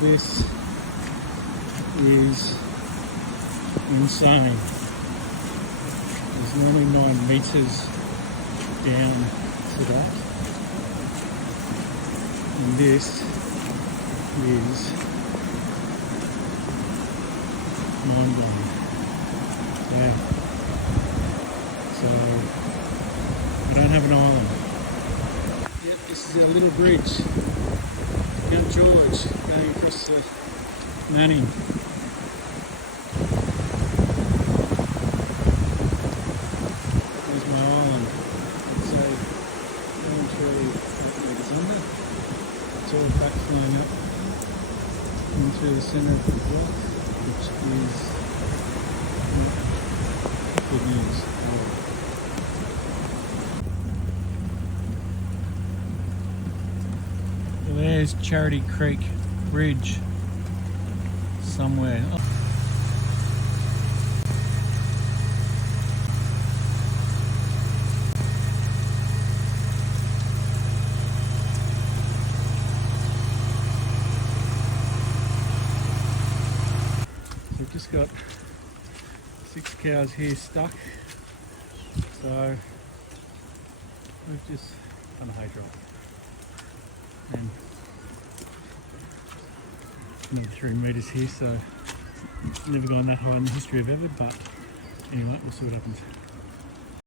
This is insane. There's nearly 9 metres down to that. And this is mind-blowing. Yeah. So, we don't have an island. Yep, this is our little bridge. Mount George, going across the Manning. There's my island. It's a 8 metres under. It's all backflowing up into the centre of the block, which is not good news. There's Charity Creek Bridge somewhere. Oh. So we've just got 6 cows here stuck. So we've just done a hay drop. And another 3 metres here, so never gone that high in the history of ever, but anyway, we'll see what happens.